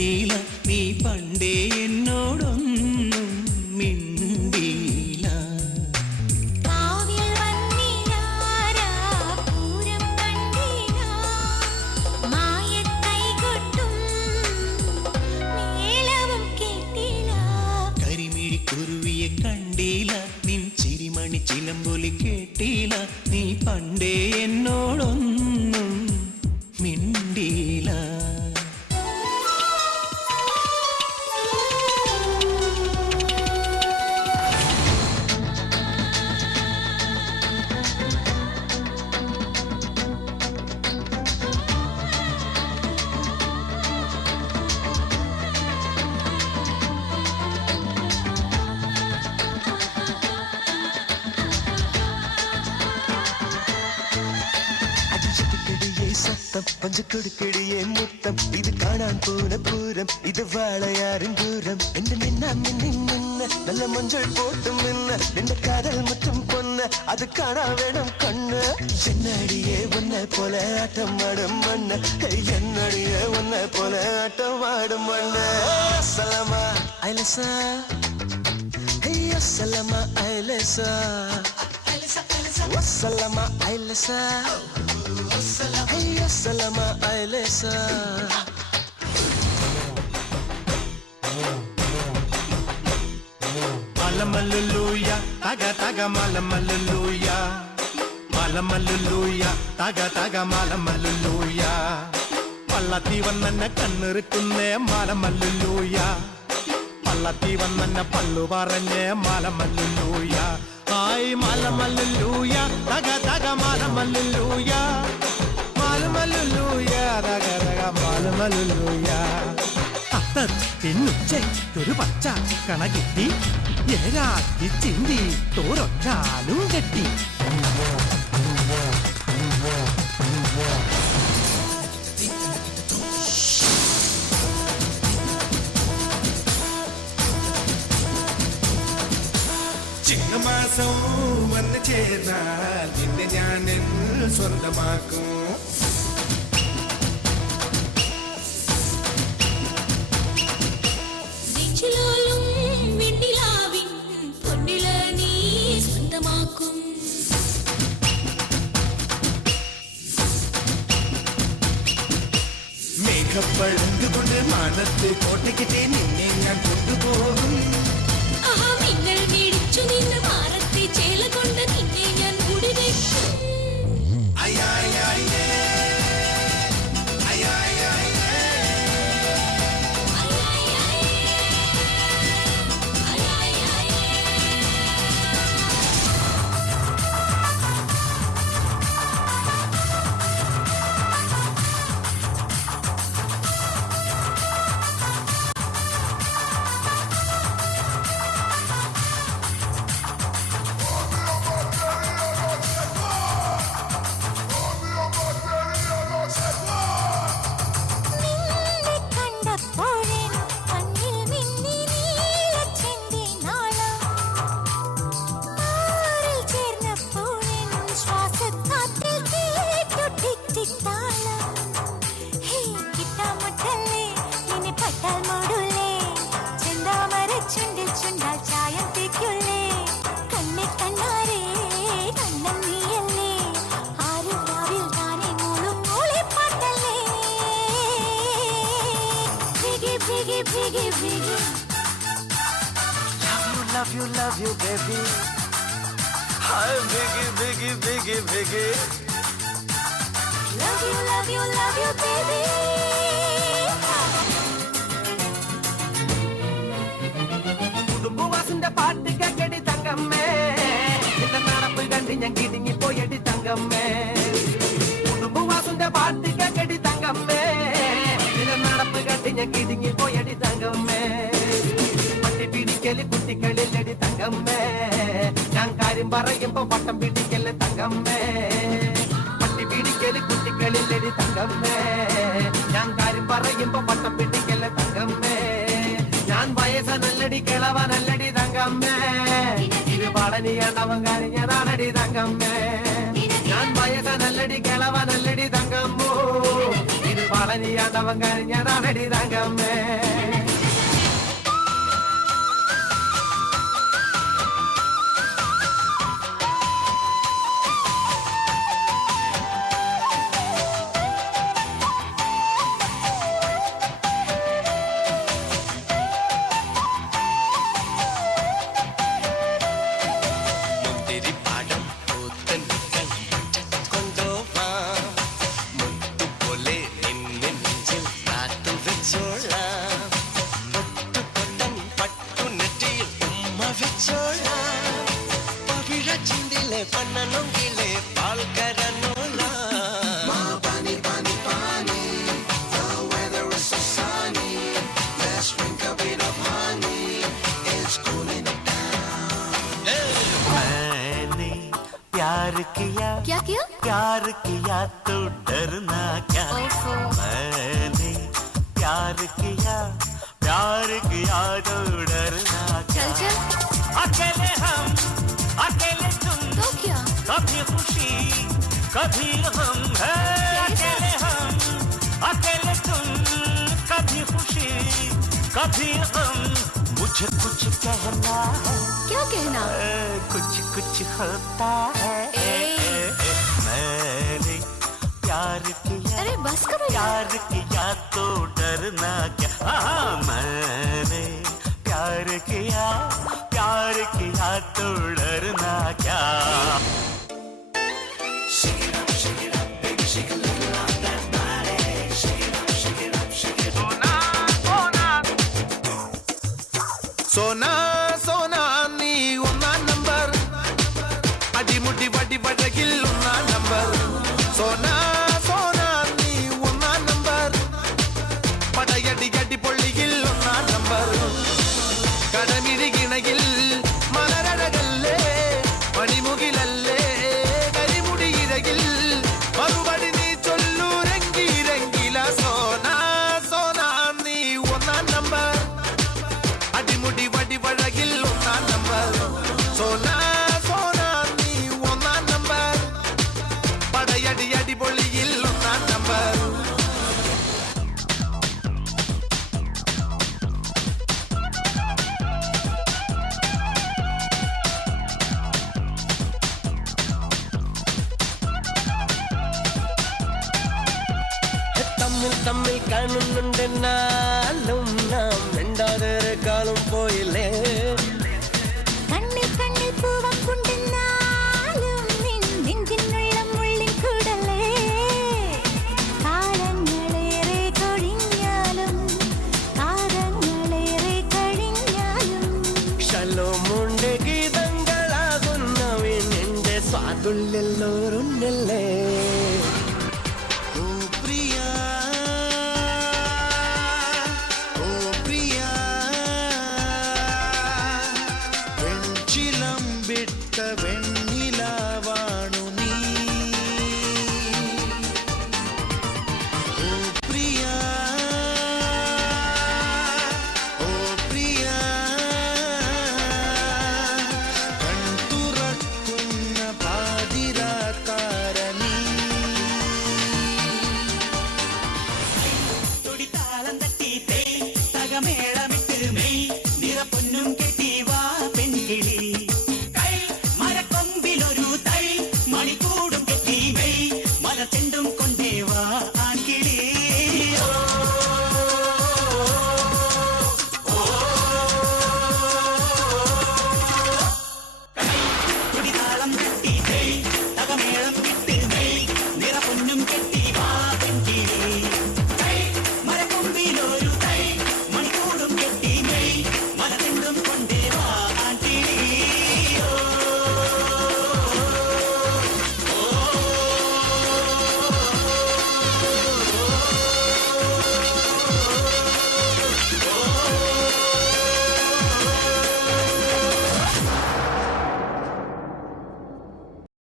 കേട്ടില്ല നീ പണ്ടേ എന്നോടൊന്നും മിണ്ടിയില്ല. കരിമിഴിക്കുരുവിയെ കണ്ടില്ല നിൻ ചിരിമണി ചിലമ്പൊലി കേട്ടില്ല നീ പണ്ടേ എന്നോടൊന്നും മിണ്ടിയില്ല. പഞ്ചക്കൊടുക്കടിയെ മുത്തം ഇത് കാണാൻ പോന പൂരം ഇത് വാളയാറിൻ ദൂരം എന്റെ മിന്ന നല്ല മഞ്ചൾ പോട്ടും മിന്ന നിന്റെ കാതൽ മുറ്റും പൊന്ന് അത് കാണാൻ വേണം കണ്ണ്. എന്നടിയെ ഒന്നെ പോലെ ആട്ടം ആടും മണ്ണ് എന്നടിയെ ഒന്നെ പോലെ ആട്ടം ആടും മണ്ണ്. Salama ഐലസ Salama ഐലസ Salama ഐലസ Hey, salama ailesa. Malamaluluya, taga taga malamaluluya. Malamaluluya, taga taga malamaluluya. Pallati vannanna kannirukkunne malamaluluya. Pallati vannanna pallu paranne malamaluluya. Ay malamaluluya, taga taga malamaluluya. Malamaluluya, taga taga malamaluluya. അത്തർ പിന്നുച്ചൊരു പച്ച കണ കിട്ടി ഏരാക്കി ചിന്തി തോരൊറ്റാലും കെട്ടി. ചിങ്ങമാസം വന്ന് ചേർന്നാൽ നിന്നെ ഞാൻ സ്വന്തമാക്കും. മേഘപ്പഴന്തുകൊണ്ട് മാനത്ത് കോട്ടയ്ക്കിട്ടേ നിന്നെ ഞാൻ കൊണ്ടുപോകും. Love you, baby. Hi, biggie, biggie, biggie, biggie. Love you, baby. കുടുംബവാസിന്റെ പാട്ട് കേക്കടി തങ്കമ്മേ നിന്റെ നടപ്പ് കണ്ടി ഞാൻ കിടുങ്ങി പോയടി തങ്കമ്മേ. കുടുംബവാസിന്റെ പാട്ട് കേക്കടി തങ്കമ്മേ നിന്റെ നടപ്പ് കണ്ടി ഞാൻ കിടുങ്ങി പോയടി തങ്കമ്മേ. പിടിക്കല് കുട്ടികളില്ലടി തങ്കമ്മേ ഞാൻ കാര്യം പറയുമ്പോ പട്ടം പിടിക്കല് തങ്കമ്മേ. പട്ടി പിടിക്കല് കുട്ടികളില്ലടി തങ്കമ്മേ ഞാൻ കാര്യം പറയുമ്പോ പട്ടം പിടിക്കല് തങ്കമ്മേ. ഞാൻ വയസ്സനല്ലടി കിളവനല്ലടി തങ്കമ്മേ ഇരുപാടനിയാണ്ടവൻ കാര്യഞ്ഞതാണടി തങ്കമ്മേ. ഞാൻ വയസ്സനല്ലടി കിളവനല്ലടി തങ്കമ്മോ ഇരുപാ പളനിയാണ്ടവൻ കഴിഞ്ഞതാണടി തങ്കമ്മേ. മുന്തിരിപ്പാടം പൂത്ത നിൽക്കാൻ കൊണ്ടുപോവാം. മുത്തുപോലെ നിന്നെ നെഞ്ചിൽ കാത്തു വെച്ചോളാം. പൊട്ടുപൊട്ടൻ പട്ടുനെറ്റിയിൽ ഉമ്മ വെച്ചോളാം. പവിഴ ചിന്തിലെ പണ്ണനൊങ്കിലെ പാൽക്കരനോളാം. प्यार किया क्या किया? प्यार किया तो डरना क्या. ओफो। मैंने प्यार किया तो डरना क्या. चल चल। अकेले हम अकेले तुम तो क्या? कभी खुशी कभी हम है. अकेले हम अकेले तुम कभी खुशी कभी हम. मुझे कुछ कहना है क्या कहना? कुछ कुछ होता है. ए। मैंने प्यार किया अरे बस करो यार। प्यार किया तो डरना क्या. हाँ, मैंने प्यार किया तो डरना क्या. സോനാ സോനാ നീ ഒന്നാം നമ്പർ, അടിമുടി വടി വടകിൽ ഒന്നാം നമ്പർ. സോനാ സോനാ നീ ഒന്നാം നമ്പർ, പടയടി അടി പൊള്ളിയിൽ ഒന്നാം നമ്പർ. കടമിഴികിണയിൽ മലരഴകല്ലേ മണിമുകിലല്ലേ കരിമുടി ഇഴകിൽ മറുപടി നീ ചൊല്ലൂരെങ്കിരെങ്കില. സോനാ സോനാ നീ ഒന്നാം നമ്പർ, അടിമുടി വടി വഴകിൽ ഒന്നാം നമ്പർ. സോനാ സോനാ നീ ഒന്നാം നമ്പർ, പടയടി അടിപൊളിയിൽ ഒന്നാം നമ്പർ. തമ്മിൽ തമ്മിൽ കാണുന്നുണ്ടെന്നാലും